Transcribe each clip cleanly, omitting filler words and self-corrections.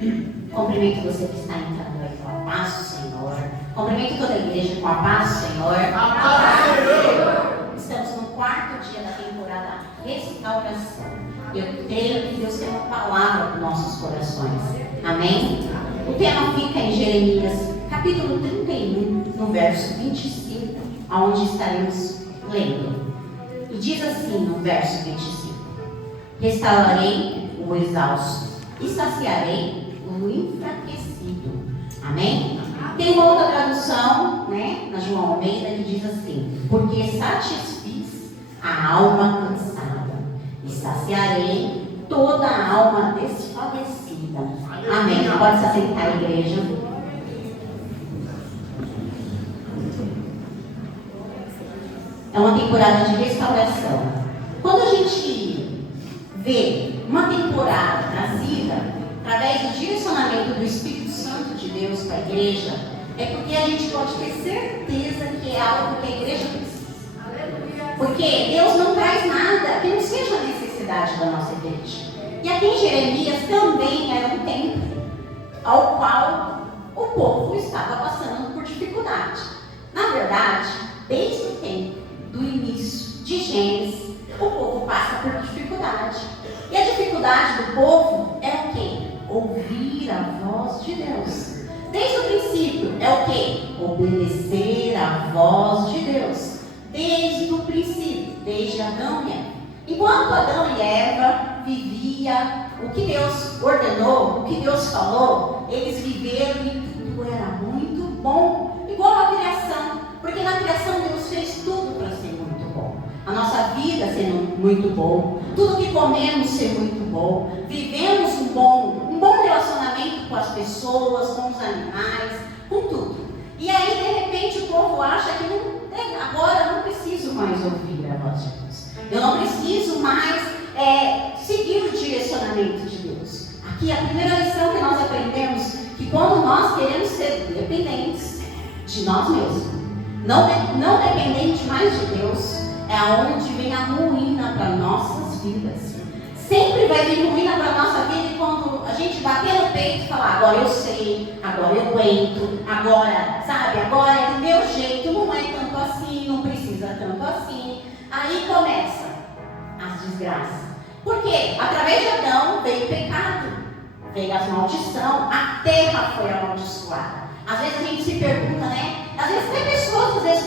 Cumprimento você que está entrando aí com a paz do Senhor. Cumprimento toda a igreja com a paz do Senhor. A paz do Senhor. Estamos no 4º dia da temporada Restauração. Eu creio que Deus tem uma palavra para os nossos corações. Amém? O tema fica em Jeremias, capítulo 31, no verso 25, onde estaremos lendo. E diz assim no verso 25: restaurarei o exausto e saciarei o enfraquecido. Amém? Tem uma outra tradução, na João Almeida, que diz assim: porque satisfiz a alma cansada e saciarei toda a alma desfalecida. Amém. Pode se assentar, igreja. É uma temporada de restauração. Quando a gente vê uma temporada trazida através do direcionamento do Espírito Santo de Deus para a igreja, é porque a gente pode ter certeza que é algo que a igreja precisa. Porque Deus não traz nada que não seja a necessidade da nossa igreja. E aqui em Jeremias também era um tempo ao qual o povo estava passando por dificuldade. Na verdade, desde o tempo do início de Gênesis, o povo passa por dificuldade. E a dificuldade do povo é o quê? Ouvir a voz de Deus. Desde o princípio é o quê? Obedecer a voz de Deus. Desde o princípio, desde Adão e Eva. Enquanto Adão e Eva viviam o que Deus ordenou, o que Deus falou, eles viveram e tudo era muito bom. Igual a criação. Porque na criação Deus fez tudo para ser muito bom. A nossa vida sendo muito bom, tudo que comemos ser muito bom, vivemos um bom relacionamento com as pessoas, com os animais, com tudo. E aí de repente o povo acha que agora eu não preciso mais ouvir a voz de Deus. Eu não preciso mais seguir o direcionamento de Deus. Aqui a primeira lição que nós aprendemos, que quando nós queremos ser dependentes de nós mesmos, não dependente mais de Deus, é aonde vem a ruína para nossas vidas. Sempre vai vir ruína para a nossa vida, e quando a gente bater no peito e falar, agora eu sei, agora eu aguento, agora é do meu jeito, não é tanto assim, não precisa tanto assim. Aí começa as desgraças. Porque através de Adão veio o pecado, veio a maldição, a terra foi amaldiçoada. Às vezes a gente se pergunta, Às vezes tem pessoas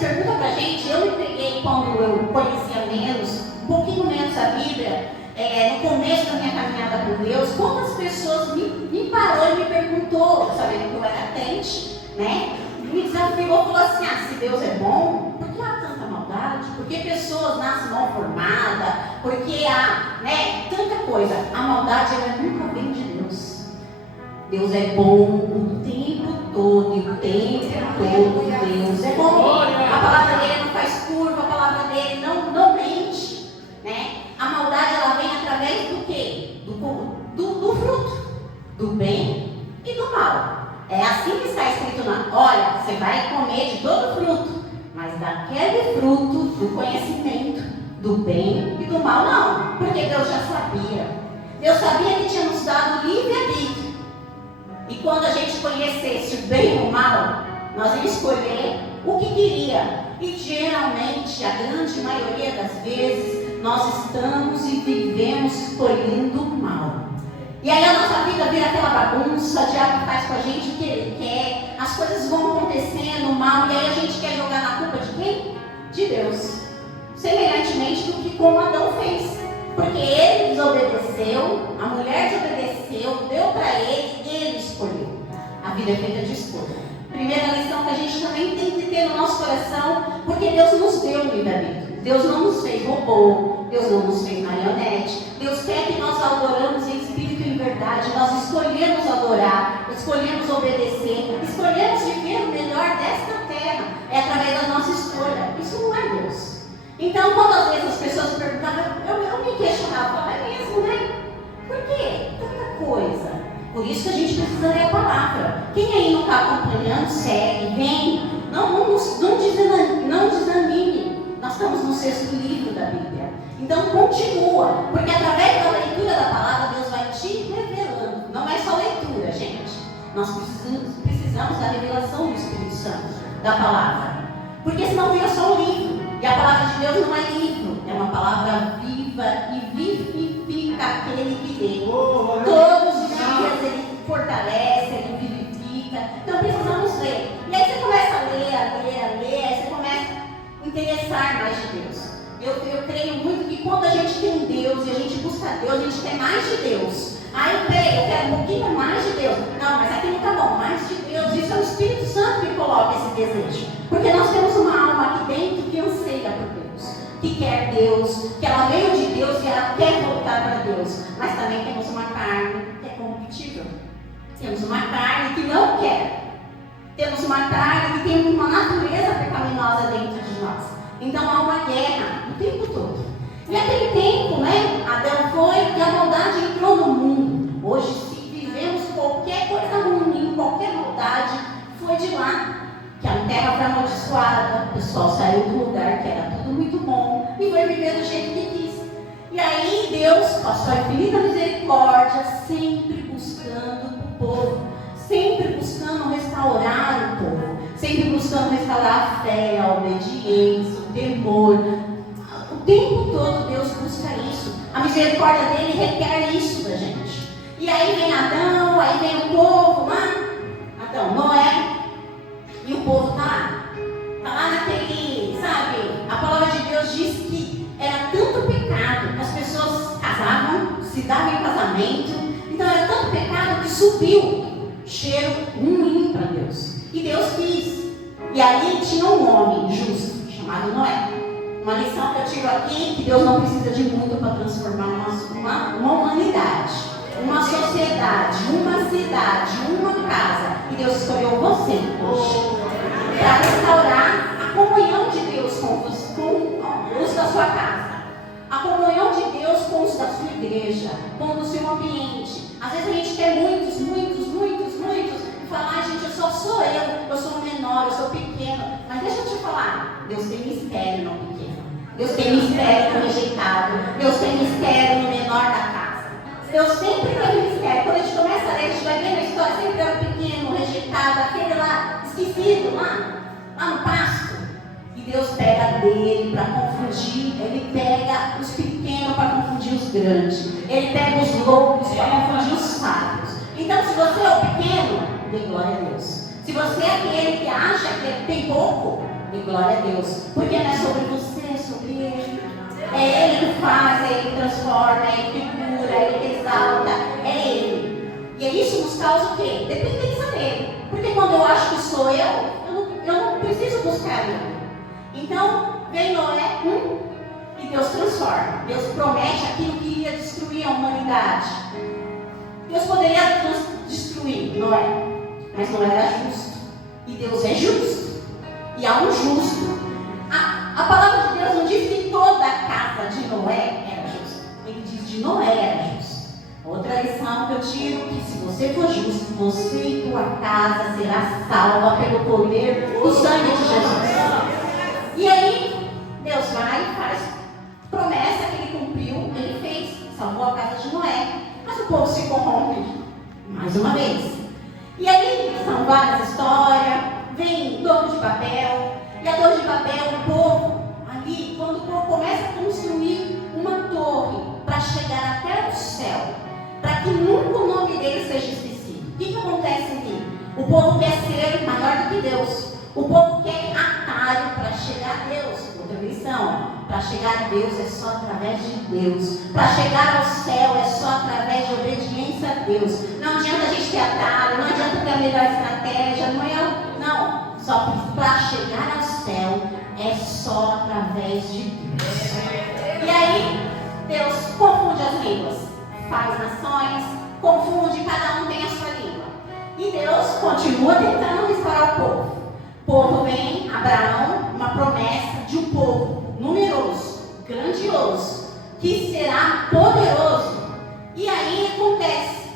perguntam pra gente. Eu me peguei quando eu conhecia menos, um pouquinho menos a Bíblia, no começo da minha caminhada com Deus, quantas pessoas me parou e me perguntou, sabendo que eu era crente, me desafiou, falou assim: se Deus é bom, por que há tanta maldade? Por que pessoas nascem mal formadas? Por que há, tanta coisa? A maldade, ela nunca vem de Deus. Deus é bom o tempo todo, e o tempo todo Deus é bom. A palavra dele não faz curva, a palavra dele não mente. A maldade, ela vem através do quê? Do fruto, do bem e do mal. É assim que está escrito olha, você vai comer de todo fruto, mas daquele fruto do conhecimento, do bem e do mal, não. Porque Deus já sabia. Deus sabia que tinha nos dado livre-arbítrio. E quando a gente conhecesse o bem e o mal, nós íamos escolher o que queria. E geralmente, a grande maioria das vezes, nós estamos e vivemos escolhendo o mal. E aí a nossa vida vira aquela bagunça, o diabo faz com a gente o que ele quer, as coisas vão acontecendo mal, e aí a gente quer jogar na culpa de quem? De Deus. Semelhantemente do que como Adão fez. Porque ele desobedeceu, a mulher desobedeceu, deu para ele escolheu. A vida é feita de escolha. Primeira lição que a gente também tem que ter no nosso coração, porque Deus nos deu livre-arbítrio. Deus não nos fez robô, Deus não nos fez marionete. Deus quer que nós adoramos em espírito e em verdade. Nós escolhemos adorar, escolhemos obedecer, escolhemos viver o melhor desta terra. É através da nossa escolha. Isso não é Deus. Então, quando às vezes as pessoas me perguntavam, eu me questionava, é mesmo, Por quê? Tanta coisa. Por isso que a gente precisa ler a palavra. Quem aí não está acompanhando, segue, vem. Não desanime. Nós estamos no 6º livro da Bíblia. Então, continua. Porque através da leitura da palavra, Deus vai te revelando. Não é só leitura, gente. Nós precisamos da revelação do Espírito Santo, da palavra. Porque senão vira só um livro. E a palavra de Deus não é livro, é uma palavra viva e vivifica aquele que lê. Todos os dias ele fortalece, ele vivifica. Então precisamos ler. E aí você começa a ler, aí você começa a interessar mais de Deus. Eu creio muito que quando a gente tem Deus e a gente busca Deus, a gente quer mais de Deus. Aí, peraí, eu quero um pouquinho mais de Deus. Não, mas aqui não está bom, mais de Deus. Isso é o Espírito Santo que coloca esse desejo. Porque nós temos uma alma aqui dentro que anseia por Deus, que quer Deus, que ela veio de Deus e ela quer voltar para Deus. Mas também temos uma carne que é corruptível. Temos uma carne que não quer. Temos uma carne que tem uma natureza pecaminosa dentro de nós. Então há uma guerra o tempo todo. E aquele tempo, né? Adão foi e a maldade entrou no mundo. Hoje, se vivemos qualquer coisa ruim, qualquer maldade, foi de lá. Que a terra foi amaldiçoada, o pessoal saiu do lugar que era tudo muito bom e foi viver do jeito que quis. E aí Deus, com a sua infinita misericórdia, sempre buscando o povo, sempre buscando restaurar o povo, sempre buscando restaurar a fé, a obediência, o temor. O tempo todo Deus busca isso. A misericórdia dele requer isso da gente. E aí vem Adão, aí vem o povo lá. Adão, Noé. E o povo está lá naquele, sabe? A palavra de Deus diz que era tanto pecado que as pessoas casavam, se davam em casamento. Então era tanto pecado que subiu cheiro ruim para Deus. E Deus quis. E ali tinha um homem justo, chamado Noé. Uma lição que eu tiro aqui, que Deus não precisa de muito para transformar uma humanidade, uma sociedade, uma cidade, uma casa. E Deus escolheu você hoje para restaurar a comunhão de Deus com os da sua casa, a comunhão de Deus com os da sua igreja, com o seu ambiente. Às vezes a gente quer muitos, e falar, gente, eu só sou eu sou menor, eu sou pequeno. Mas deixa eu te falar, Deus tem mistério no pequeno, Deus tem mistério no rejeitado, Deus tem mistério no menor da casa. Deus sempre tem mistério. Quando a gente começa a ler, a gente vai vendo a história, sempre era o pequeno, o rejeitado, aquele lá, esquecido, lá no pasto. E Deus pega dele para confundir, ele pega os pequenos para confundir os grandes, ele pega os loucos para confundir os sábios. Então, se você é o pequeno, dê glória a Deus. Se você é aquele que acha que tem pouco, dê glória a Deus. Porque não é sobre você, é sobre ele. É ele que faz, é ele que transforma, é ele que cura, é ele que exalta, é ele. E isso nos causa o quê? Dependência dele. Porque quando eu acho que sou eu não preciso buscar ele. Então, vem Noé, e Deus transforma. Deus promete aquilo que iria destruir a humanidade. Deus poderia destruir Noé, mas não era justo. E Deus é justo. E há um justo. A palavra de Deus não diz que toda a casa de Noé era justa. Ele diz que Noé era justo. Outra lição que eu tiro, que se você for justo, você e tua casa será salva pelo poder do sangue de Jesus. E aí, Deus vai e faz promessa que ele cumpriu, ele fez, salvou a casa de Noé. Mas o povo se corrompe mais uma vez. E aí são várias histórias, vem Torre de Babel, e a Torre de Babel, o povo, ali, quando o povo começa a construir uma torre para chegar até o céu, para que nunca o nome dele seja esquecido. O que acontece ali? O povo quer ser maior do que Deus. O povo quer atalho para chegar a Deus. Outra lição. Para chegar a Deus é só através de Deus. Para chegar ao céu é só através de obediência a Deus. Não adianta a gente ter atalho, não adianta ter a melhor estratégia, não. Só para chegar ao céu é só através de Deus. E aí, Deus confunde as línguas. Faz nações, confunde, cada um tem a sua língua. E Deus continua tentando restaurar o povo. O povo vem, Abraão, uma promessa de um povo numeroso, grandioso, que será poderoso. E aí acontece,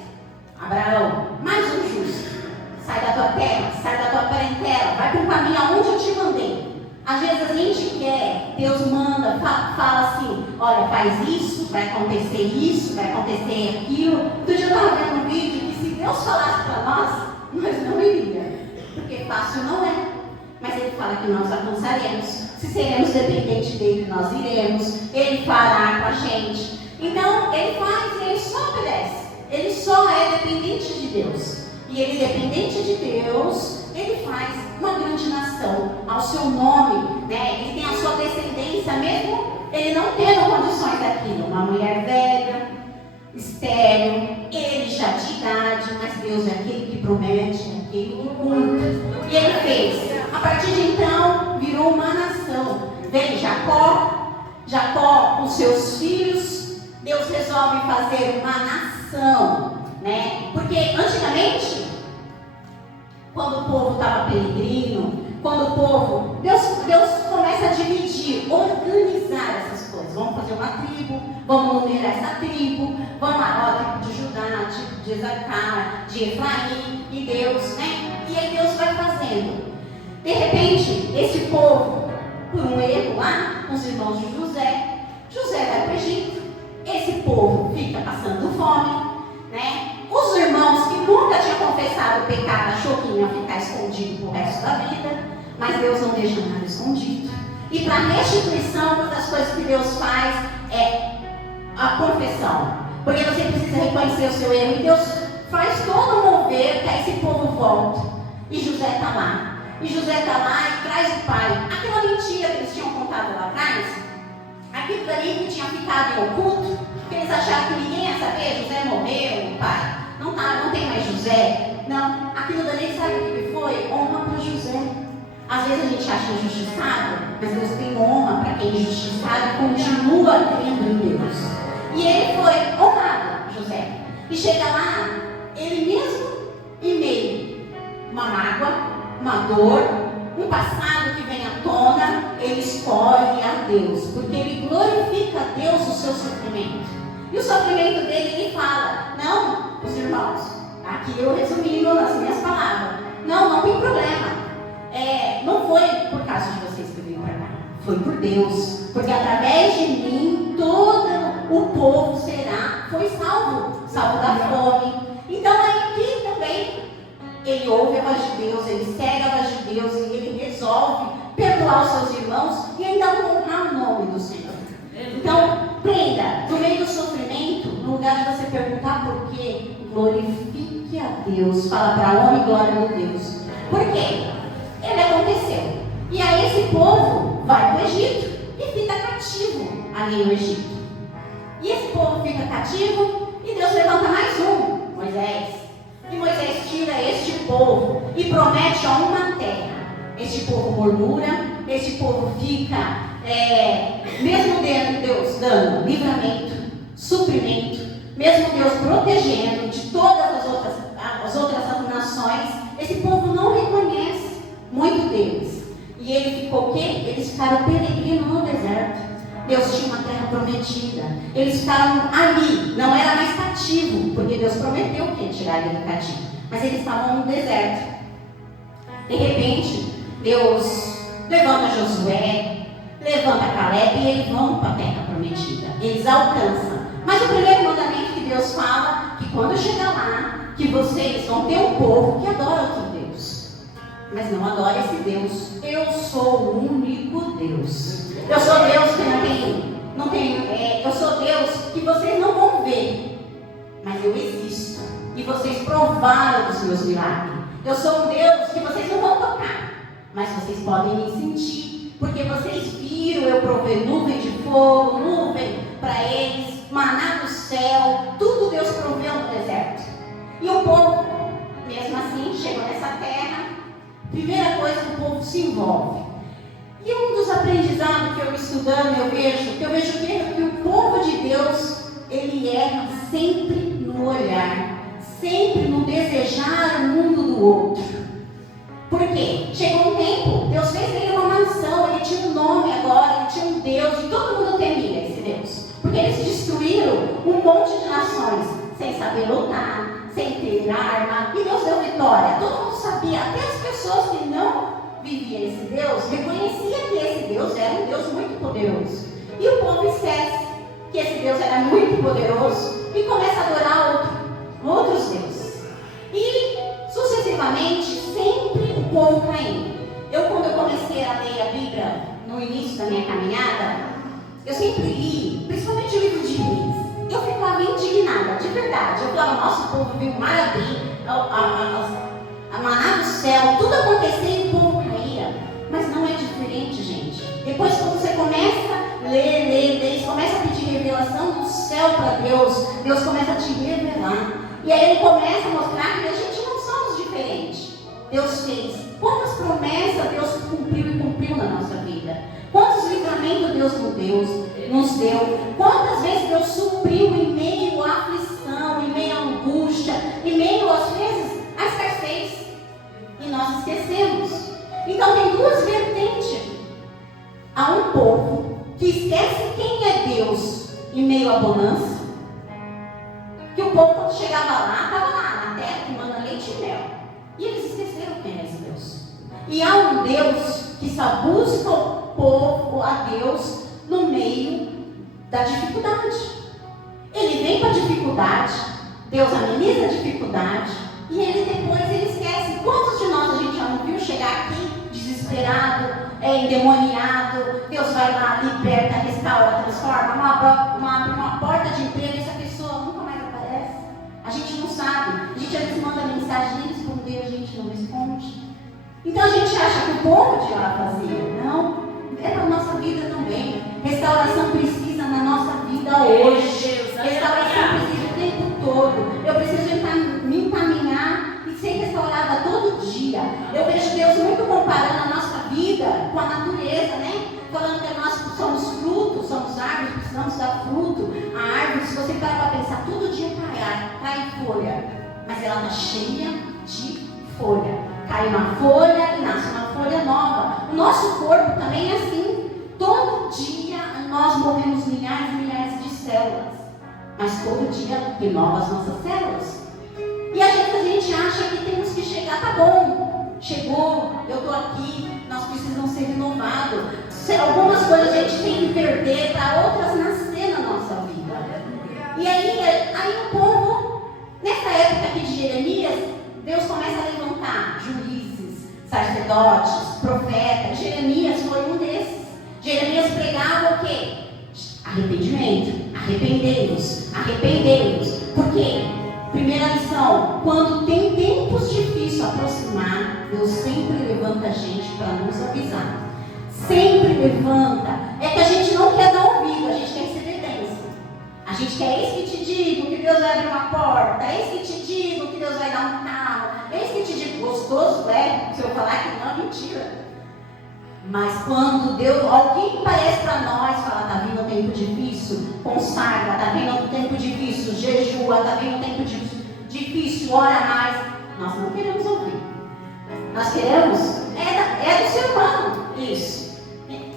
Abraão, mais um justo, sai da tua terra, sai da tua parentela, vai para um caminho aonde eu te mandei. Às vezes a gente quer, Deus manda, fala assim, olha, faz isso, vai acontecer aquilo. Outro dia eu estava vendo um vídeo que se Deus falasse para nós, nós não iríamos, porque fácil não é. Mas ele fala que nós alcançaremos. Se seremos dependentes dele, nós iremos. Ele fará com a gente. Então, ele faz, ele só obedece. Ele só é dependente de Deus. E ele, dependente de Deus, ele faz uma grande nação ao seu nome, né? Ele tem a sua descendência, mesmo ele não tendo condições daquilo. Uma mulher velha, estéril, ele já de idade, mas Deus é aquele que promete, é aquele que cumpre. E ele fez. A partir de então, virou uma nação. Vem Jacó com seus filhos, Deus resolve fazer uma nação, né? Porque antigamente, quando o povo estava peregrino, quando o povo, Deus começa a dividir, organizar essas coisas. Vamos fazer uma tribo, vamos numerar essa tribo, vamos lá, tribo de Judá, tribo de Isacar, de Efraim, e Deus, né? E aí Deus vai fazendo. De repente, esse povo, por um erro lá, com os irmãos de José vai para o Egito, esse povo fica passando fome, né? Os irmãos que nunca tinham confessado o pecado achou que iam ficar escondido pro resto da vida, mas Deus não deixa nada escondido. E para restituição, uma das coisas que Deus faz é a confissão, porque você precisa reconhecer o seu erro, e Deus faz todo um mover que esse povo volta, e José está lá. E José está lá e traz o pai. Aquela mentira que eles tinham contado lá atrás, aquilo dali que tinha ficado em oculto, que eles acharam que ninguém ia saber, José morreu, o pai. Não tem mais José. Não, aquilo dali, sabe o que foi? Honra para José. Às vezes a gente acha injustiçado, mas Deus tem honra para quem é injustiçado e continua crendo em Deus. E ele foi honrado, José. E chega lá, ele mesmo em meio uma mágoa, uma dor, um passado que vem à tona, ele escolhe a Deus, porque ele glorifica a Deus no seu sofrimento. E o sofrimento dele, ele fala, não, os irmãos, aqui eu resumindo nas minhas palavras, não tem problema, não foi por causa de vocês que eu vim para cá, foi por Deus, porque através de mim, todo o povo foi salvo da fome. Então aí aqui também, ele ouve a voz de Deus, ele segue a voz de Deus, e ele resolve perdoar os seus irmãos e ainda honrar o nome do Senhor. Então, prenda, no meio do sofrimento, no lugar de você perguntar por quê, glorifique a Deus, fala para a honra e glória de Deus. Por quê? Ele aconteceu. E aí esse povo vai para o Egito e fica cativo ali no Egito. E esse povo fica cativo e Deus levanta mais um, Moisés. E Moisés tira este povo e promete a uma terra. Este povo murmura, este povo fica, mesmo Deus dando livramento, suprimento, mesmo Deus protegendo de todas as outras nações, esse povo não reconhece muito deles. E ele ficou o quê? Eles ficaram peregrinos no deserto. Deus tinha uma terra prometida. Eles ficaram ali, não era mais cativo, porque Deus prometeu que ia tirar ele do cativo. Mas eles estavam no deserto. De repente, Deus levanta Josué, levanta Caleb e eles vão para a terra prometida. Eles alcançam. Mas o primeiro mandamento que Deus fala, que quando chegar lá, que vocês vão ter um povo que adora outro Deus. Mas não adora esse Deus. Eu sou o único Deus. Eu sou Deus que não tem, eu sou Deus que vocês não vão ver, mas eu existo, e vocês provaram dos meus milagres. Eu sou um Deus que vocês não vão tocar, mas vocês podem me sentir, porque vocês viram eu prover nuvem de fogo, nuvem para eles, maná do céu, tudo Deus proveu no deserto. E o povo, mesmo assim, chegou nessa terra, primeira coisa que o povo se envolve. E um dos aprendizados que eu estudando, eu vejo que o povo de Deus, ele erra sempre no olhar, sempre no desejar o mundo do outro. Por quê? Chegou um tempo, Deus fez dele uma mansão, ele tinha um nome agora, ele tinha um Deus, e todo mundo temia esse Deus. Porque eles destruíram um monte de nações, sem saber lutar, sem ter arma, e Deus deu vitória. Todo mundo sabia, até as pessoas que não vivia esse Deus, reconhecia que esse Deus era um Deus muito poderoso. E o povo esquece que esse Deus era muito poderoso e começa a adorar outros deuses. E sucessivamente povo caindo. Quando eu comecei a ler a Bíblia no início da minha caminhada, eu sempre li, principalmente o livro de Reis. Eu ficava indignada, de verdade. Eu falava, nossa, o povo viu o mar abrir, a maná do céu, tudo acontecia e o povo caía. Mas não é diferente, gente. Depois, quando você começa a ler, você começa a pedir revelação do céu para Deus, Deus começa a te revelar. E aí Ele começa a mostrar que a gente não somos diferentes. Deus fez. Quantas promessas Deus cumpriu e cumpriu na nossa vida? Quantos livramentos Deus nos deu? Quantas vezes Deus supriu em meio à aflição, em meio à angústia, em meio às vezes à escassez? E nós esquecemos. Então tem duas vertentes. Há um povo que esquece quem é Deus em meio à bonança. Que o povo, quando chegava lá, estava lá na terra que manda leite e mel. E eles esqueceram quem é esse Deus. E há um Deus que só busca o povo, a Deus, no meio da dificuldade. Ele vem com a dificuldade, Deus ameniza a dificuldade, e ele esquece. Quantos de nós a gente já não viu chegar aqui desesperado, endemoniado? Deus vai lá, liberta, restaura, transforma, abre uma porta de emprego e essa pessoa nunca mais aparece. A gente não sabe. A gente às vezes manda mensagem, nem responder, a gente não responde. Então a gente acha que o povo de lá fazia. Não, é para a nossa vida também. Restauração precisa na nossa vida hoje. Restauração precisa o tempo todo. Eu preciso me encaminhar e ser restaurada todo dia. Eu vejo Deus muito comparando a nossa vida com a natureza, né? Falando que nós somos frutos, somos árvores, precisamos dar fruto. A árvore, se você parar para pensar, todo dia cai folha, mas ela está cheia de folha. Cai uma folha e nasce uma folha nova. O nosso corpo também é assim. Todo dia nós movemos milhares e milhares de células. Mas todo dia renova as nossas células. E às vezes a gente acha que temos que chegar, tá bom, chegou, eu estou aqui, nós precisamos ser renovados. Algumas coisas a gente tem que perder para outras nascer na nossa vida. E aí o povo, nessa época aqui de Jeremias, Deus começa a levantar juízes, sacerdotes, profetas. Jeremias foi um desses. Jeremias pregava o quê? Arrependimento. Arrependei-vos. Arrependei-vos. Por quê? Primeira lição. Quando tem tempos difíceis a aproximar, Deus sempre levanta a gente para nos avisar. Sempre levanta. É que a gente não quer dar ouvido, a gente quer receber bênção. A gente quer, eis que te digo que Deus vai abrir uma porta, eis que te digo que Deus vai dar um carro, eis que te digo, gostoso é, se eu falar que não, mentira. Mas quando alguém aparece para nós, fala, está vindo um tempo difícil, consagra, está vindo um tempo difícil, jejua, está vindo um tempo difícil, ora mais, nós não queremos ouvir. Nós queremos, é do ser humano, isso.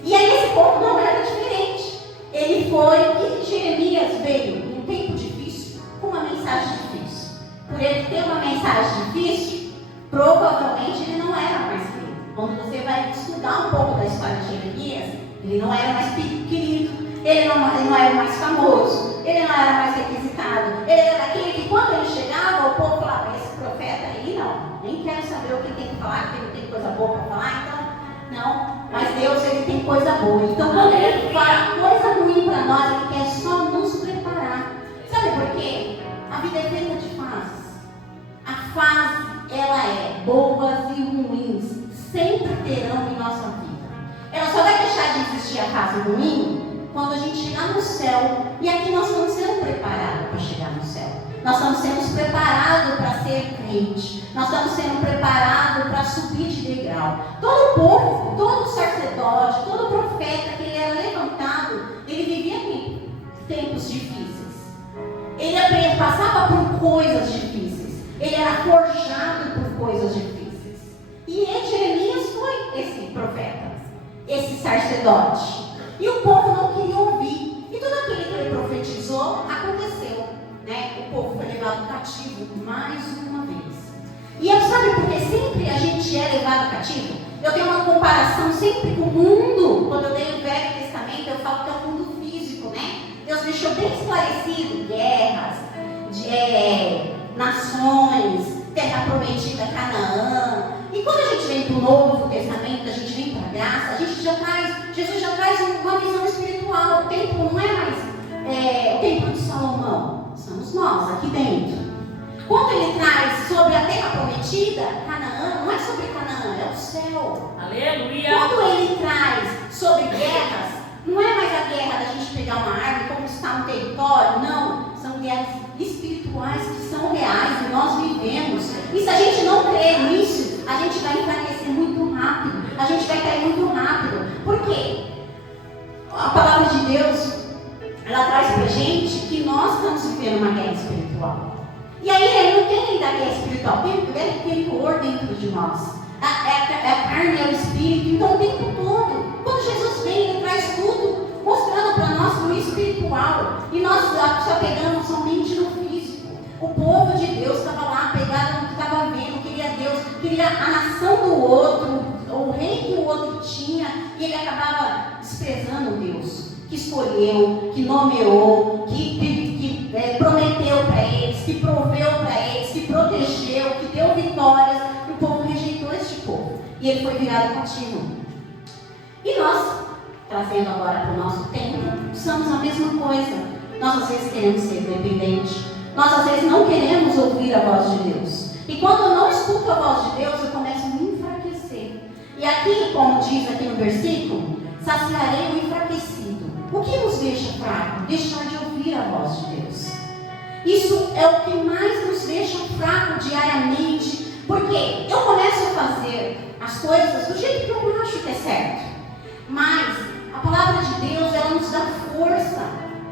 E aí esse povo não era diferente. Ele foi, e Jeremias veio num tempo difícil, com uma mensagem difícil. Por ele ter uma mensagem difícil, provavelmente ele não era mais querido. Quando você vai estudar um pouco da história de Jeremias, ele não era mais querido, ele não era mais famoso, ele não era mais requisitado. Ele era aquele que quando ele chegava, o povo falava, esse profeta aí não, nem quero saber o que tem que falar, porque não tem coisa boa para falar, então não. Mas Deus, ele tem coisa boa. Então, quando ele fala coisa ruim para nós, ele quer só nos preparar. Sabe por quê? A vida é feita de fases. A fase, ela é boas e ruins. Sempre terão em nossa vida. Ela só vai deixar de existir a fase ruim quando a gente chegar no céu. E aqui nós estamos sendo preparados para chegar no céu. Nós estamos sendo preparados para ser crente. Nós estamos sendo preparados para subir de degrau. Todo povo, todo sacerdote, todo profeta que ele era levantado, ele vivia em tempos difíceis. Ele passava por coisas difíceis. Ele era forjado por coisas difíceis. E Jeremias foi esse profeta, esse sacerdote. E o povo não queria ouvir. E tudo aquilo que ele profetizou aconteceu. Né? O povo foi levado cativo mais uma vez. E sabe por que sempre a gente é levado cativo? Eu tenho uma comparação sempre com o mundo. Quando eu leio o Velho Testamento, eu falo que é o mundo físico, né? Deus deixou bem esclarecido guerras, nações, terra prometida, Canaã. E quando a gente vem para o Novo Testamento, a gente vem para a graça, Jesus já traz uma visão espiritual. O templo não é mais o templo de Salomão, somos nós aqui dentro. Quando ele traz sobre a terra prometida, Canaã, não é sobre Canaã, é o céu. Aleluia. Quando ele traz sobre guerras, não é mais a guerra da gente pegar uma arma e conquistar um território, não. São guerras espirituais que são reais e nós vivemos. E se a gente não crer nisso, a gente vai enfraquecer muito rápido. A gente vai cair muito rápido. Por quê? A palavra de Deus, ela traz pra gente que nós estamos vivendo uma guerra espiritual. E aí ele não tem ainda a guerra espiritual, tem guerra interior dentro de nós. É a carne, é o espírito, então o tempo todo. Quando Jesus vem, ele traz tudo, mostrando para nós no espiritual. E nós só pegamos somente no físico. O povo de Deus estava lá, pegado no que estava vendo, queria Deus, queria a nação do outro, o rei que o outro tinha, e ele acabava desprezando Deus, que escolheu, que nomeou, que prometeu para eles, que proveu para eles, que protegeu, que deu vitórias. E o povo rejeitou este povo. E ele foi virado cativo. E nós, trazendo agora para o nosso tempo, somos a mesma coisa. Nós às vezes queremos ser dependentes. Nós às vezes não queremos ouvir a voz de Deus. E quando eu não escuto a voz de Deus, eu começo a me enfraquecer. E aqui, como diz aqui no versículo, saciarei o enfraquecido. O que nos deixa fraco? Deixar de ouvir a voz de Deus. Isso é o que mais nos deixa fraco diariamente. Porque eu começo a fazer as coisas do jeito que eu acho que é certo. Mas a palavra de Deus, ela nos dá força.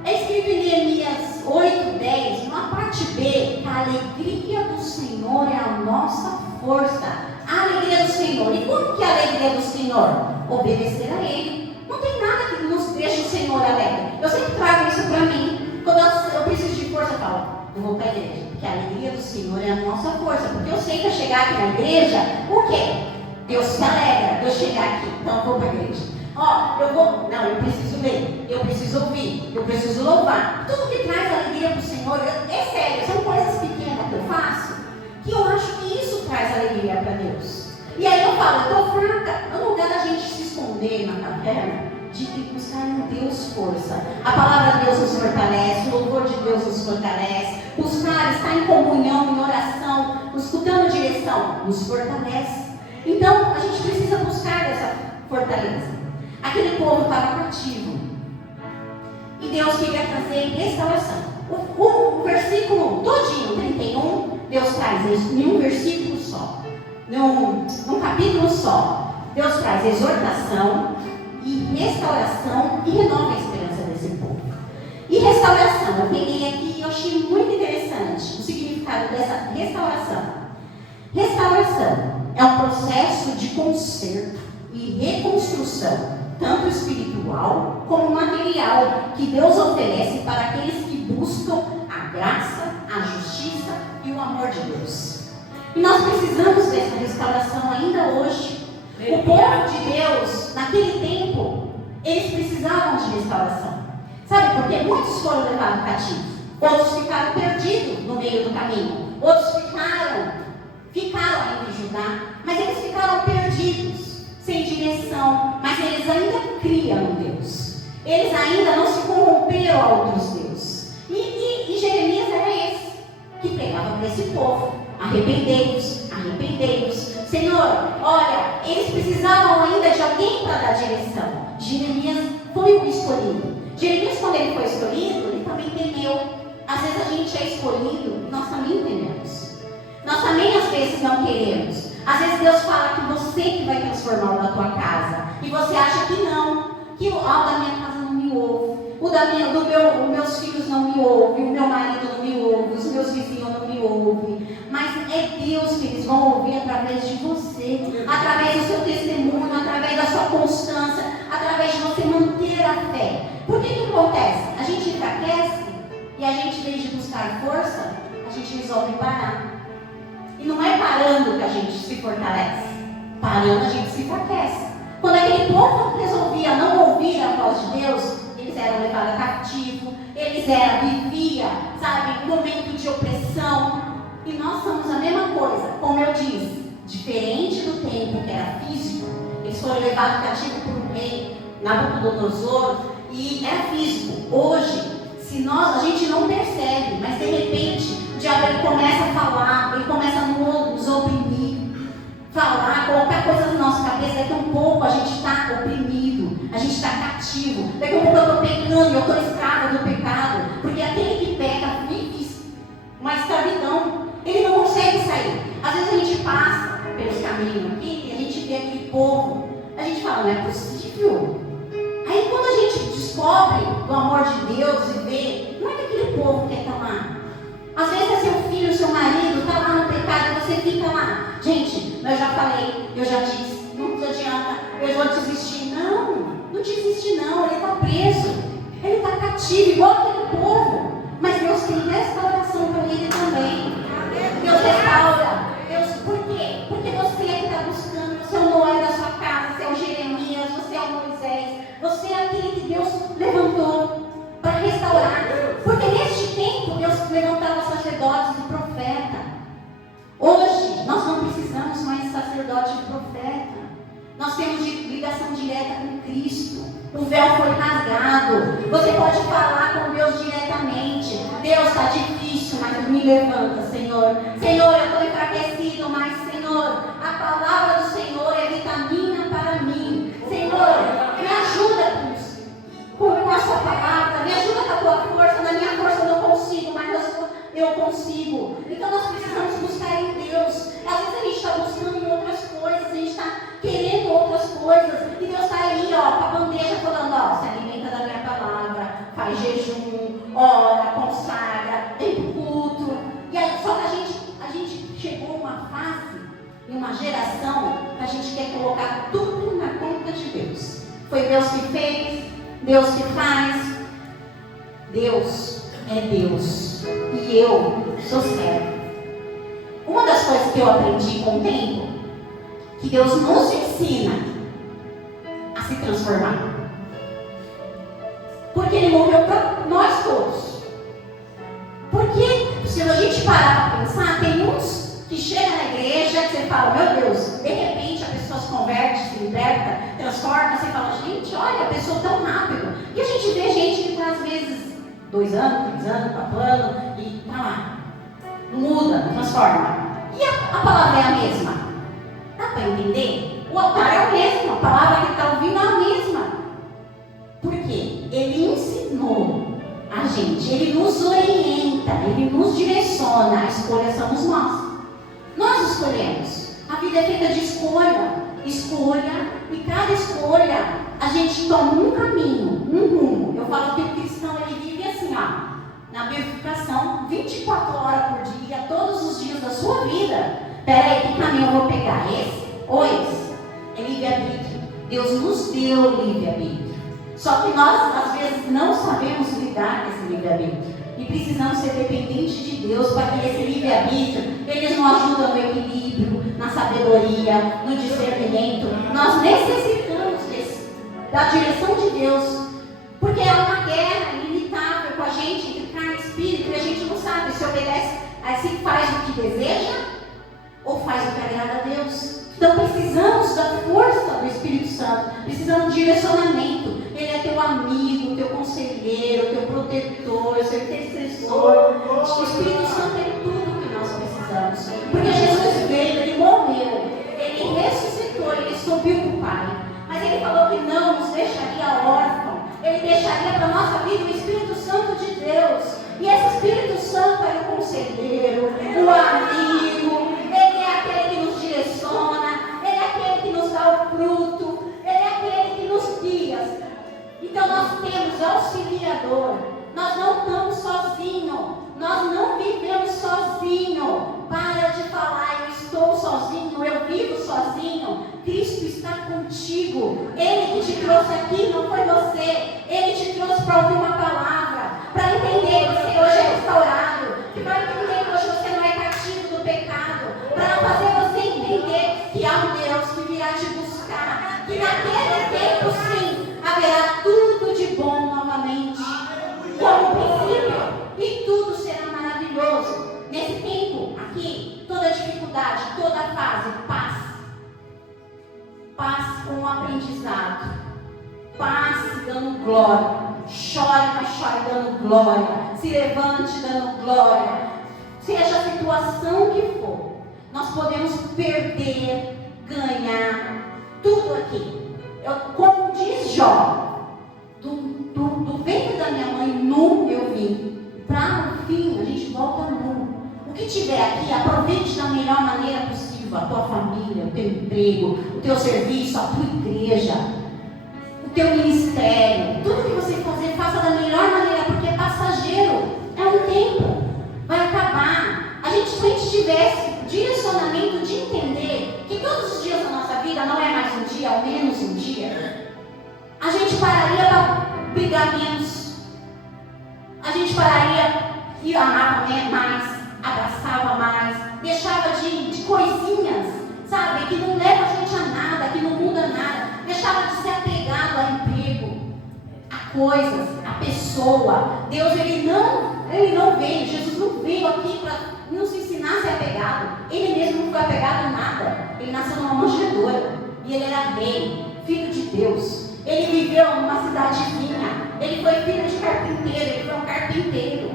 É escrito em Neemias 8:10, na parte B, a alegria do Senhor é a nossa força. A alegria do Senhor. E como que é a alegria do Senhor? Obedecer a Ele. Não tem nada que nos deixe o Senhor alegre. Eu sempre trago isso para mim. Quando eu preciso de força, eu falo, eu vou para a igreja. Porque a alegria do Senhor é a nossa força. Porque eu sei que eu chegar aqui na igreja, o quê? Deus se alegra de eu chegar aqui. Então eu vou para a igreja. Eu preciso ler, eu preciso ouvir, eu preciso louvar. Tudo que traz alegria para o Senhor, é sério, são coisas pequenas que eu faço, que eu acho que isso traz alegria para Deus. E aí eu falo, eu estou fraca. No lugar da gente se esconder na caverna, de buscar em Deus força. A palavra de Deus nos fortalece, o louvor de Deus nos fortalece. Buscar, estar em comunhão, em oração, escutando direção, nos fortalece. Então, a gente precisa buscar essa fortaleza. Aquele povo estava cativo. E Deus queria trazer restauração. O versículo todinho, 31, Deus traz isso em um versículo só. Num capítulo só. Deus traz exortação e restauração e renova a esperança desse povo. E restauração, eu peguei aqui e eu achei muito interessante o significado dessa restauração. Restauração é um processo de conserto e reconstrução, tanto espiritual como material, que Deus oferece para aqueles que buscam a graça, a justiça e o amor de Deus. E nós precisamos dessa restauração ainda hoje. O povo de Deus, naquele tempo, eles precisavam de restauração. Sabe por quê? Muitos foram levados cativos, outros ficaram perdidos no meio do caminho, outros ficaram ainda em Judá, mas eles ficaram perdidos, sem direção, mas eles ainda criam em Deus. Eles ainda não se corromperam a outros deuses. E Jeremias era esse, que pegava para esse povo. Arrependei-vos, arrependei-vos. Senhor, olha, eles precisavam ainda de alguém para dar direção. Jeremias foi o escolhido. Jeremias, quando ele foi escolhido, ele também temeu. Às vezes a gente é escolhido, nós também tememos. Nós também às vezes não queremos. Às vezes Deus fala que você que vai transformar o da tua casa. E você acha que não. Que o da minha casa não me ouve. Os meus filhos não me ouvem. O meu marido não me ouve. Os meus vizinhos não me ouvem. Mas é Deus que eles vão ouvir através de você. Através do seu testemunho. Através da sua constância. Através de você manter a fé. Por que acontece? A gente enfraquece. E a gente, em vez de buscar força, a gente resolve parar. E não é parando que a gente se fortalece. Parando a gente se enfraquece. Quando aquele povo resolvia não ouvir a voz de Deus, eles eram levados cativo, viviam, sabe, um momento de opressão. E nós somos a mesma coisa. diz, diferente do tempo que era físico, eles foram levados cativo por um rei, Nabucodonosor, e era físico. Hoje, a gente não percebe, mas de repente o diabo ele começa a falar, ele começa a nos oprimir, falar, colocar coisas na nossa cabeça. Daqui a um pouco a gente está oprimido, a gente está cativo. Daqui a um pouco eu estou pecando, eu estou escravo do pecado, porque aquele que peca vive uma escravidão, ele não consegue sair. Às vezes a gente passa pelos caminhos aqui e a gente vê aquele povo, a gente fala, não é possível. Aí quando a gente descobre do amor de Deus e vê, não é que aquele povo quer estar lá. Às vezes é seu filho, seu marido, está lá no pecado e você fica lá. Gente, eu já falei, eu já disse, não adianta, eu vou desistir. Não, não desiste não, ele está preso, ele está cativo, igual aquele povo. Mas Deus tem restauração para ele também. Deus restaura. Deus, por quê? Porque você que está buscando, você é o Noé da sua casa, você é o Jeremias, você é o Moisés, você é aquele que Deus levantou para restaurar. Porque neste tempo Deus levantava sacerdotes e profeta. Hoje nós não precisamos mais de sacerdote e profeta. Nós temos ligação direta com Cristo. O véu foi rasgado. Você pode falar com Deus diretamente. Deus, está difícil, mas me levanta, Senhor. Senhor, eu estou enfraquecido, mas Senhor, a palavra do Senhor é vitamina para mim. Senhor, me ajuda com a sua palavra, me ajuda com a tua força. Na minha força eu não consigo, mas eu consigo. Então nós precisamos buscar em Deus. Às vezes a gente está buscando em outras coisas, a gente está querendo outras coisas, e Deus está aí, ó, com a bandeja falando, ó, se alimenta da minha palavra, faz jejum, ora, consagra, vem pro culto. E aí, só que a gente chegou a uma fase, em uma geração, que a gente quer colocar tudo na conta de Deus. Foi Deus que fez, Deus que faz. Deus é Deus e eu sou servo. Uma das coisas que eu aprendi com o tempo, que Deus nos ensina a se transformar, porque Ele morreu para nós todos. Porque se a gente parar para pensar, tem uns que chegam na igreja que você fala, meu Deus, de repente a pessoa se converte, se liberta, transforma, você fala, gente, olha, a pessoa tão rápido. E a gente vê gente que está às vezes 2 anos, 3 anos, 4 anos, e tá lá, não muda, não transforma. E a palavra é a mesma. Dá para entender? O altar é o mesmo, a palavra que está ouvindo é a mesma. Por quê? Ele ensinou a gente, ele nos orienta, ele nos direciona. A escolha somos nós. Nós escolhemos. A vida é feita de escolha. Escolha, e cada escolha a gente toma um caminho, um rumo. Eu falo que o cristão ele vive assim, ó, na purificação 24 horas por dia, todos os dias da sua vida. Peraí, que caminho eu vou pegar? Esse ou esse? É livre-arbítrio. Deus nos deu livre-arbítrio. Só que nós, às vezes, não sabemos lidar com esse livre-arbítrio. E precisamos ser dependentes de Deus para que esse livre-arbítrio, eles nos ajudam no equilíbrio, na sabedoria, no discernimento. Nós necessitamos da direção de Deus. Porque é uma guerra ilimitável com a gente, entre carne e espírito, e a gente não sabe se obedece, assim faz o que deseja ou faz o que agrada a Deus. Então precisamos da força do Espírito Santo, precisamos de direcionamento. Ele é teu amigo, teu conselheiro, teu protetor, seu intercessor. O Espírito Santo é tudo que nós precisamos. Porque Jesus veio, ele morreu, ele ressuscitou, ele subiu para o Pai. Mas ele falou que não nos deixaria órfãos, ele deixaria para a nossa vida o Espírito Santo de Deus. E esse Espírito Santo é o conselheiro, o amigo, ele é aquele que nos direciona, ele é aquele que nos dá o fruto, ele é aquele que nos guia. Então nós temos auxiliador, nós não estamos sozinhos, nós não vivemos sozinhos. Para de falar, eu estou sozinho, eu vivo sozinho. Cristo está contigo. Ele que te trouxe aqui, não foi você. Ele te trouxe para ouvir uma palavra, para entender que você hoje é restaurado, para entender que hoje você não é cativo do pecado, para fazer você entender que há um Deus que virá te buscar, que naquele tempo sim, haverá tudo de bom novamente, como princípio, e tudo será maravilhoso. Nesse tempo aqui, toda dificuldade, toda fase, paz. Paz com o aprendizado. Paz dando glória. Chore, mas chore dando glória. Se levante dando glória. Seja a situação que for, nós podemos perder, ganhar, tudo aqui. Como diz Jó, do ventre da minha mãe nu eu vim. Para no fim a gente volta nu. O que tiver aqui, aproveite da melhor maneira possível. A tua família, o teu emprego, o teu serviço, a tua igreja, o teu ministério, tudo que você fazer, faça da melhor maneira, porque é passageiro, é um tempo, vai acabar. Se a gente tivesse direcionamento de entender que todos os dias da nossa vida não é mais um dia, ao menos um dia, a gente pararia para brigar menos, a gente pararia e amava mais, abraçava mais, deixava de coisinhas, sabe, que não leva a gente a nada, que não muda nada. Deixava de ser apegado a emprego, a coisas, a pessoa. Deus, ele não veio, Jesus não veio aqui para nos ensinar a ser apegado. Ele mesmo não foi apegado a nada. Ele nasceu numa manjedoura e ele era rei, filho de Deus. Ele viveu numa cidade vizinha. Ele foi filho de carpinteiro, ele foi um carpinteiro.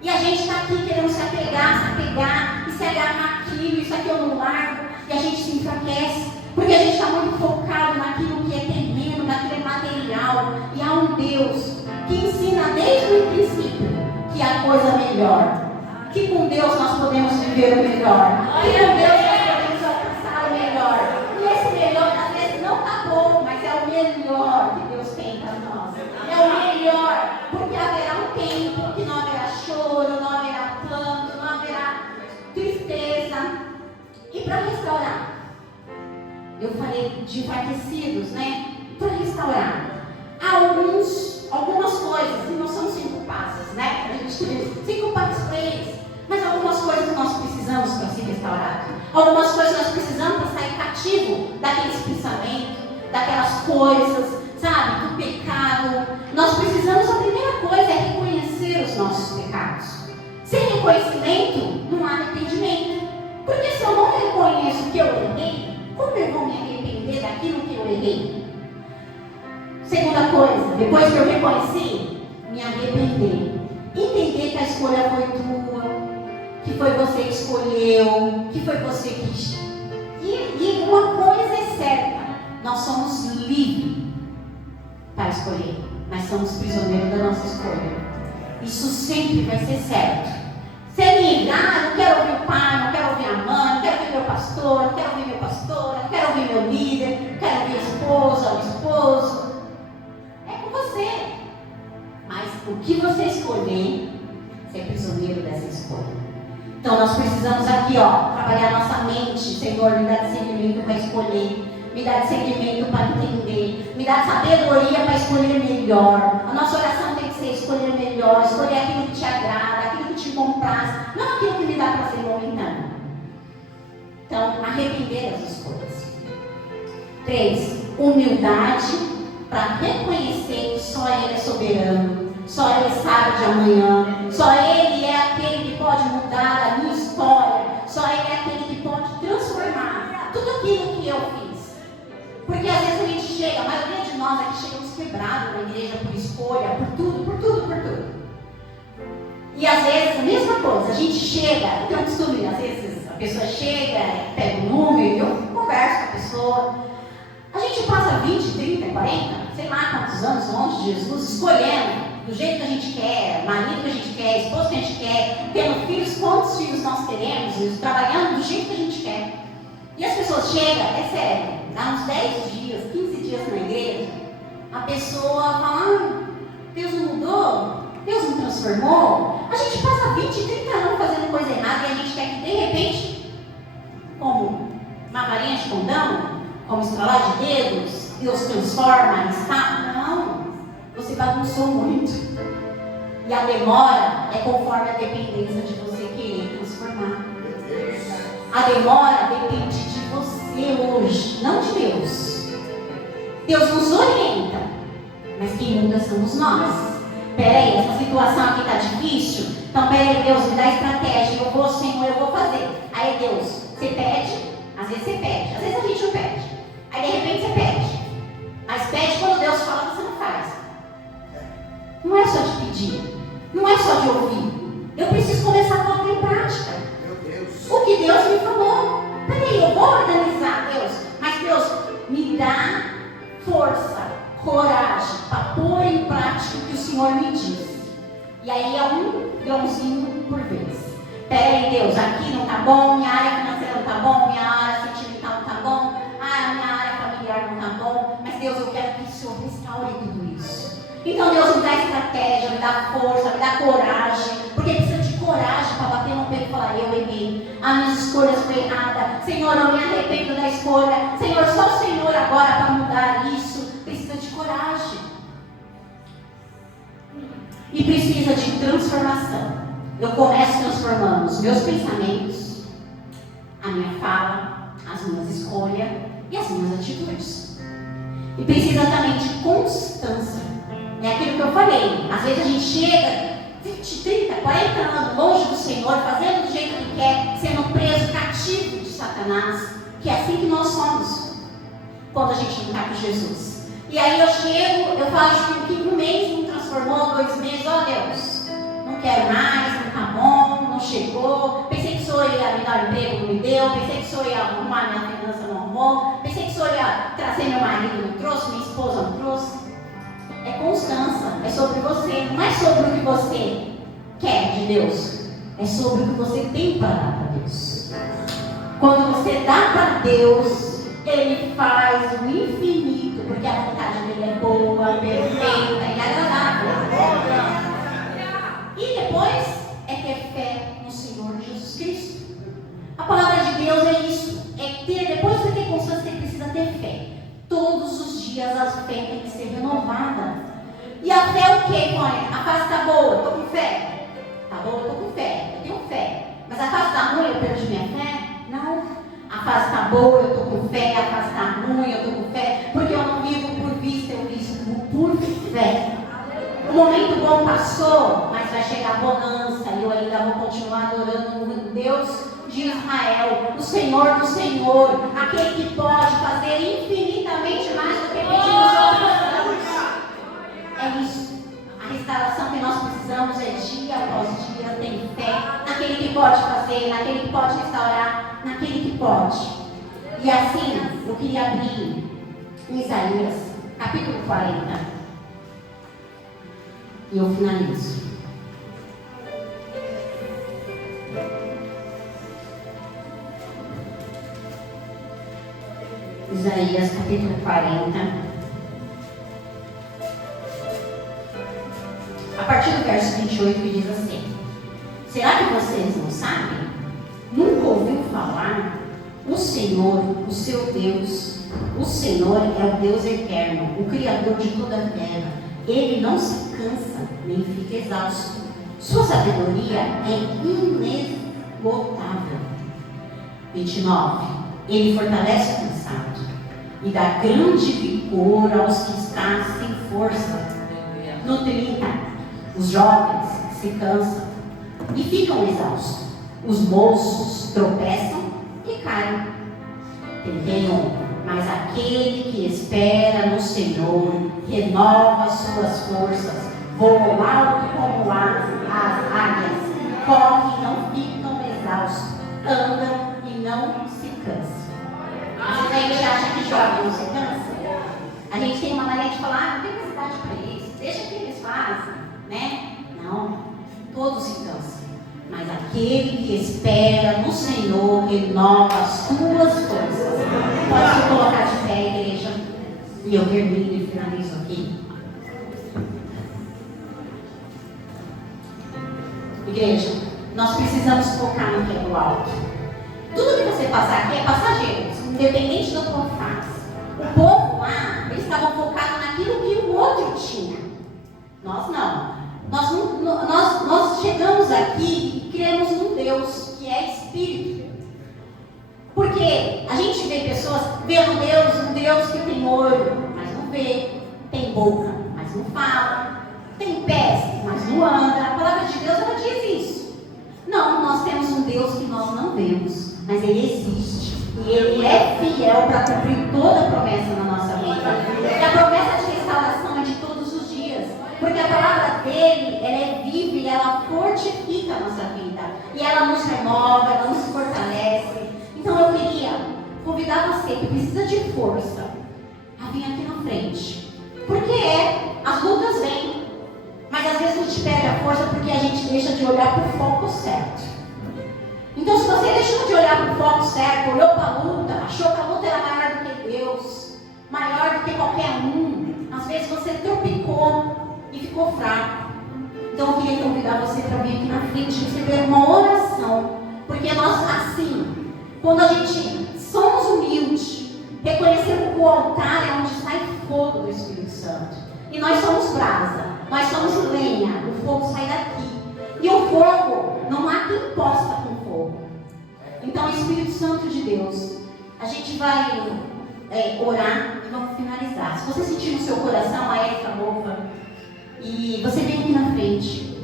E a gente está aqui querendo se apegar e se agarrar naquilo, isso aqui eu não largo, e a gente se enfraquece. Porque a gente está muito focado naquilo que é terreno, naquilo que é material. E há um Deus que ensina desde o princípio que há coisa melhor. Que com Deus nós podemos viver o melhor. Que com Deus nós podemos alcançar o melhor. E esse melhor às vezes não está bom, mas é o melhor que Deus tem para nós. É o melhor, porque haverá um tempo que não haverá choro, não haverá pranto, não haverá tristeza. E para restaurar, eu falei de enfraquecidos, né? Para restaurar. Há algumas coisas, e não são 5 passos, né? A gente diz 5 passos para eles. Mas algumas coisas nós precisamos para ser restaurado. Algumas coisas nós precisamos para sair cativo daqueles pensamentos, daquelas coisas, sabe? Do pecado. Nós precisamos, a primeira coisa é reconhecer os nossos pecados. Sem reconhecimento, não há arrependimento. Porque se eu não reconheço que eu errei, como eu vou me arrepender daquilo que eu errei? Segunda coisa, depois que eu reconheci, me arrepender. Entender que a escolha foi tua, que foi você que escolheu, que foi você que... E uma coisa é certa, nós somos livres para escolher, mas somos prisioneiros da nossa escolha. Isso sempre vai ser certo. Ser livre, não quero ouvir o pai, não quero ouvir a mãe, não quero ouvir meu pastor, não quero ouvir meu pastor, não quero ouvir meu líder, não quero ouvir a esposa, o esposo. É com você. Mas o que você escolher, você é prisioneiro dessa escolha. Então nós precisamos aqui, trabalhar nossa mente. Senhor, me dá discernimento para escolher, me dá discernimento para entender, me dá sabedoria para escolher melhor. A nossa oração tem que ser escolher melhor, escolher aquilo que te agrada, aquilo que te compraz, não aquilo que me dá prazer momentâneo. Então, arrepender das escolhas. 3. Humildade para reconhecer que só Ele é soberano, só Ele sabe de amanhã, só Ele é aquele que pode mudar a minha história, só Ele é aquele que pode transformar tudo aquilo que eu fiz. Porque às vezes a gente chega, a maioria de nós aqui chegamos quebrados na igreja por escolha, por tudo. E às vezes a mesma coisa, a gente chega, eu tenho um costume, às vezes a pessoa chega, pega um número, eu converso com a pessoa. A gente passa 20, 30, 40, sei lá quantos anos longe de Jesus, escolhendo do jeito que a gente quer, marido que a gente quer, esposo que a gente quer, tendo filhos, quantos filhos nós queremos, trabalhando do jeito que a gente quer. E as pessoas chegam, é sério, há uns 10 dias, 15 dias na igreja, a pessoa fala, Deus não mudou? Deus não transformou? A gente passa 20, 30 anos fazendo coisa errada e a gente quer que de repente, como uma varinha de condão, como estralar de dedos, Deus transforma, está? Não, você bagunçou muito. E a demora é conforme a dependência de você querer transformar. A demora depende de você hoje, não de Deus. Deus nos orienta, mas quem muda somos nós. Peraí, essa situação aqui está difícil? Então peraí, Deus, me dá estratégia, eu vou, Senhor, eu vou fazer. Aí Deus, você pede, vezes você pede, às vezes a gente não pede. Aí de repente você pede. Mas pede quando Deus fala, você não faz. Não é só de pedir, não é só de ouvir. Eu preciso começar a colocar em prática. Meu Deus. O que Deus me falou. Peraí, eu vou organizar, Deus. Mas Deus, me dá força, coragem para pôr em prática o que o Senhor me diz. E aí é um grãozinho por vez. Peraí, Deus, aqui não tá bom, minha área financeira não tá bom, minha área sentimental não tá bom, minha área familiar não tá bom. Mas Deus, eu quero que o Senhor restaure tudo isso. Então Deus me dá estratégia, me dá força, me dá coragem, porque precisa de coragem para bater no peito e falar, eu errei, as minhas escolhas foram erradas, Senhor, eu me arrependo da escolha, Senhor, só o Senhor agora para mudar isso. Precisa de coragem e precisa de transformação. Eu começo transformando os meus pensamentos, a minha fala, as minhas escolhas e as minhas atitudes. E precisa também de constância. É aquilo que eu falei. Às vezes a gente chega 20, 30, 40 anos longe do Senhor, fazendo do jeito que quer, sendo preso, cativo de Satanás. Que é assim que nós somos quando a gente não está com Jesus. E aí eu chego, eu falo que um mês me transformou, 2 meses, ó Deus, não quero mais, não tá bom, não chegou. Pensei que o Senhor ia me dar um emprego, não me deu. Pensei que o Senhor ia arrumar minha finança, não arrumou. Pensei que o Senhor ia trazer meu marido, não trouxe, minha esposa não trouxe. É constância, é sobre você, não é sobre o que você quer de Deus, é sobre o que você tem para dar para Deus. Quando você dá para Deus, Ele faz o infinito, porque a vontade dele é boa, perfeita e agradável. E depois é ter fé no Senhor Jesus Cristo. A palavra de Deus é isso, é ter, depois de você ter constância, você precisa ter fé. Todos os dias a fé tem que ser renovada. E a fé é o quê, Mônica? A fase está boa, eu estou com fé. Está boa, eu estou com fé, eu tenho fé. Mas a fase está ruim, eu perdi minha fé? Não. A fase está boa, eu estou com fé. A fase está ruim, eu estou com fé. Porque eu não vivo por vista, eu vivo por fé. O momento bom passou, mas vai chegar a bonança. E eu ainda vou continuar adorando o Deus de Israel, o Senhor do Senhor, aquele que pode fazer infinitamente mais do que pedimos ou pensamos. É isso. A restauração que nós precisamos é dia após dia, tem fé naquele que pode fazer, naquele que pode restaurar, naquele que pode. E assim, eu queria abrir em Isaías, capítulo 40. E eu finalizo. Isaías capítulo 40. A partir do verso 28 que diz assim: será que vocês não sabem? Nunca ouviu falar? O Senhor, o seu Deus, o Senhor é o Deus eterno, o Criador de toda a terra. Ele não se cansa, nem fica exausto. Sua sabedoria é inesgotável. 29. Ele fortalece o cansado e dá grande vigor aos que estão sem força. No 30, os jovens se cansam e ficam exaustos. Os moços tropeçam e caem. 31. Mas aquele que espera no Senhor renova suas forças, voam alto como as águias, correm e não ficam exaustos, andam e não se cansam. Às vezes a gente acha que jovem não se cansa. A gente tem uma maneira de falar, não tem necessidade para isso, deixa que eles fazem, né? Não, todos se cansam. Mas aquele que espera no Senhor renova as suas forças. Pode se colocar de pé, igreja. E eu termino e finalizo aqui. Igreja, nós precisamos focar no que é do alto. Tudo que você passar aqui é passageiro, independente do povo faz. O povo lá, eles estavam focados naquilo que o outro tinha. Nós não. Nós chegamos aqui e cremos num Deus que é Espírito. Porque a gente vê pessoas vendo um Deus que tem olho, mas não vê, tem boca, mas não fala, tem pés, mas não anda. A palavra de Deus, ela diz isso. Não, nós temos um Deus que nós não vemos, mas Ele existe. E Ele é fiel para cumprir toda a promessa na nossa vida. E a promessa de restauração é de todos os dias. Porque a palavra dele, ela é viva e ela fortifica a nossa vida. E ela nos renova, ela nos fortalece. Então eu queria convidar você que precisa de força a vir aqui na frente. Porque as lutas vêm. Mas às vezes a gente perde a força porque a gente deixa de olhar para o foco certo. Então se você deixou de olhar para o foco certo, olhou para a luta, achou que a luta era maior do que Deus, maior do que qualquer um, às vezes você tropicou e ficou fraco. Então eu queria convidar você para vir aqui na frente receber uma oração. Porque nós assim, quando a gente somos humildes, reconhecemos que o altar é onde sai fogo do Espírito Santo. E nós somos brasa, nós somos lenha, o fogo sai daqui. E o fogo, não há quem possa com fogo. Então, Espírito Santo de Deus, a gente vai orar e vamos finalizar. Se você sentir no seu coração, a Érica louva, e você vem aqui na frente.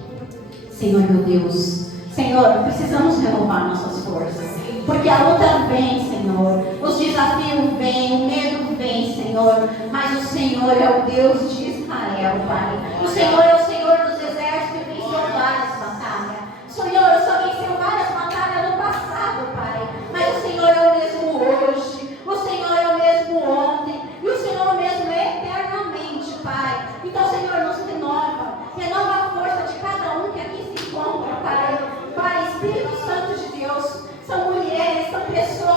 Senhor meu Deus, Senhor, precisamos renovar nossas forças. Porque a luta vem, Senhor. Os desafios vêm, o medo vem, Senhor. Mas o Senhor é o Deus de Israel, Pai. O Senhor é o Senhor dos exércitos e venceu várias batalhas. Senhor, o Senhor venceu várias batalhas no passado, Pai. Mas o Senhor é o mesmo hoje. O Senhor é o mesmo ontem. E o Senhor é o mesmo eternamente, Pai. Então, Senhor, nos renova. Renova a força de cada um que aqui se encontra, Pai. Pai, Espírito Santo de Deus. São mulheres, são pessoas